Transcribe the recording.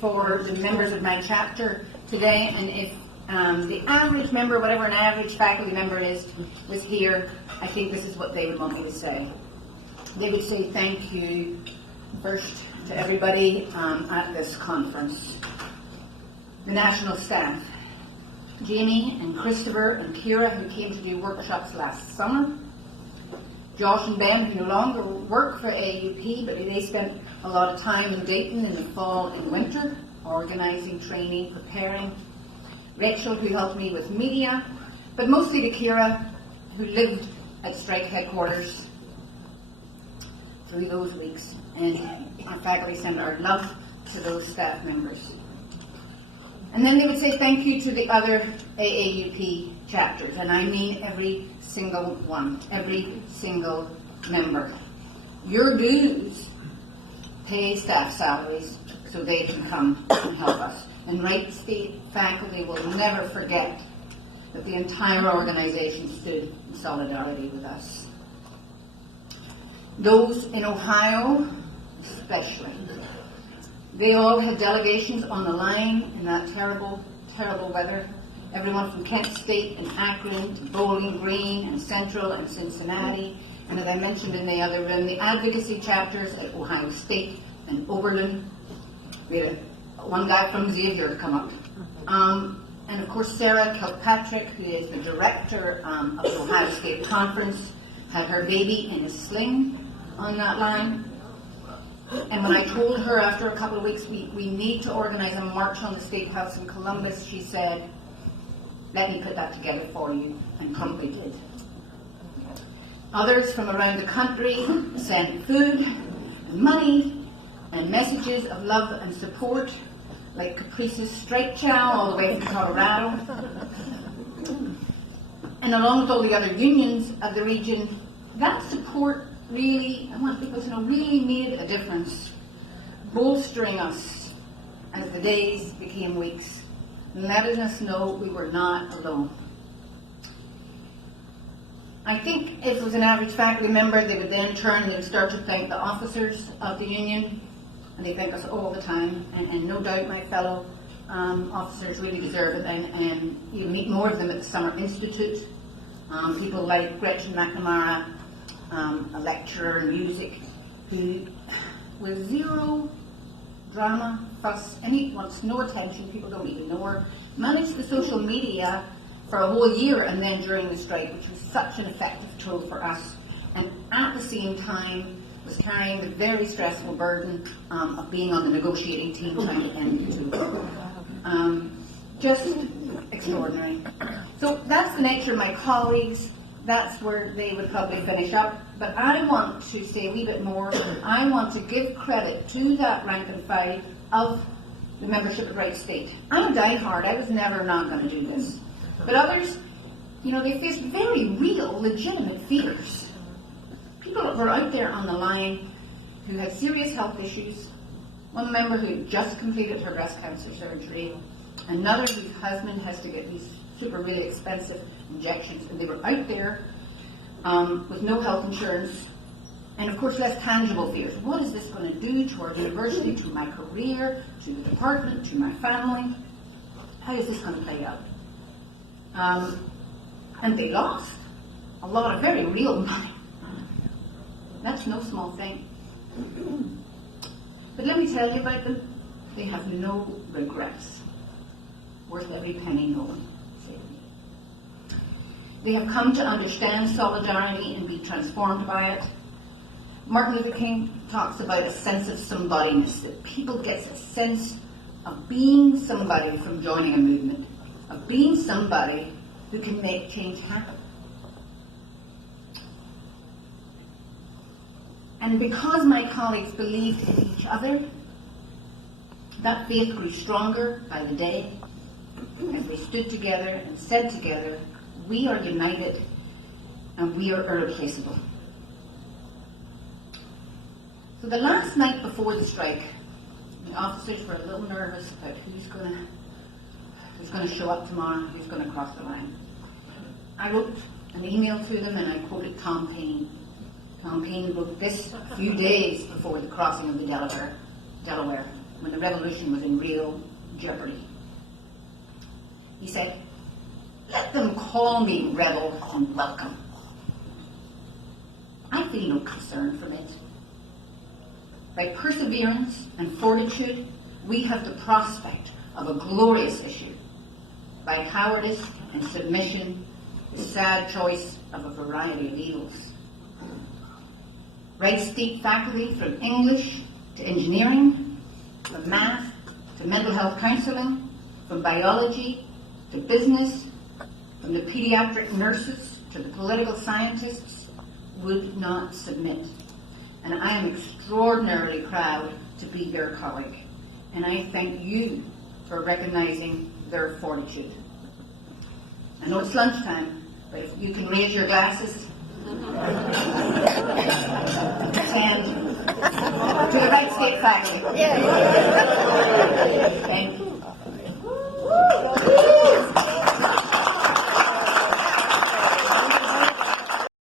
For the members of my chapter today, and if the average member, whatever an average faculty member is, was here, I think this is what they would want me to say. They would say thank you first to everybody at this conference. The national staff, Jamie and Christopher and Kira, who came to do workshops last summer, Josh and Ben, who no longer work for AAUP, but they spent a lot of time in Dayton in the fall and winter, organising, training, preparing. Rachel, who helped me with media, but mostly to Kira, who lived at strike headquarters through those weeks. And our faculty send our love to those staff members. And then they would say thank you to the other AAUP chapters, and I mean every single one, every single member. Your dues pay staff salaries so they can come and help us. And Wright State faculty will never forget that the entire organization stood in solidarity with us. Those in Ohio, especially, they all had delegations on the line in that terrible, terrible weather. Everyone from Kent State and Akron to Bowling Green and Central and Cincinnati. And as I mentioned in the other room, the advocacy chapters at Ohio State and Oberlin. We had one guy from Xavier come up. And of course Sarah Kilpatrick, who is the director of the Ohio State Conference, had her baby in a sling on that line. And when I told her after a couple of weeks we need to organize a march on the State House in Columbus, she said, let me put that together for you, and promptly did. Others from around the country sent food and money and messages of love and support, like Caprice's strike chow all the way from Colorado. And along with all the other unions of the region, that support really, I want people to know, really made a difference, bolstering us as the days became weeks, and letting us know we were not alone. I think if it was an average faculty member, they would then turn and they'd start to thank the officers of the union, and they thank us all the time, and no doubt my fellow officers really deserve it, and you meet more of them at the Summer Institute. People like Gretchen McNamara, a lecturer in music, who with zero drama, fuss, wants no attention, people don't even know her, managed the social media for a whole year and then during the strike, which was such an effective tool for us, and at the same time was carrying the very stressful burden of being on the negotiating team trying to end the two. Just extraordinary. So that's the nature of my colleagues. That's where they would probably finish up. But I want to say a wee bit more. I want to give credit to that rank and file of the membership of Wright State. I'm a diehard. I was never not going to do this. But others, they faced very real, legitimate fears. People that were out there on the line who had serious health issues. One member who just completed her breast cancer surgery. Another whose husband has to get these super really expensive injections, and they were out there with no health insurance, and of course less tangible fears. What is this going to do to our university, to my career, to the department, to my family? How is this going to play out? And they lost a lot of very real money. That's no small thing. But let me tell you about them. They have no regrets. Worth every penny, no one. They have come to understand solidarity and be transformed by it. Martin Luther King talks about a sense of somebodyness, that people get a sense of being somebody from joining a movement, of being somebody who can make change happen. And because my colleagues believed in each other, that faith grew stronger by the day as we stood together and said together, we are united and we are irreplaceable. So the last night before the strike, the officers were a little nervous about who's going to show up tomorrow, who's going to cross the line. I wrote an email to them and I quoted Tom Paine. Tom Paine wrote this a few days before the crossing of the Delaware. when the revolution was in real jeopardy. He said, "Let them call me rebel and welcome. I feel no concern from it. By perseverance and fortitude, we have the prospect of a glorious issue. By cowardice and submission, the sad choice of a variety of evils." Wright State faculty, from English to engineering, from math to mental health counselling, from biology to business, from the pediatric nurses to the political scientists, would not submit. And I am extraordinarily proud to be their colleague. And I thank you for recognizing their fortitude. I know it's lunchtime, but if you can raise your glasses and to the Wright State faculty.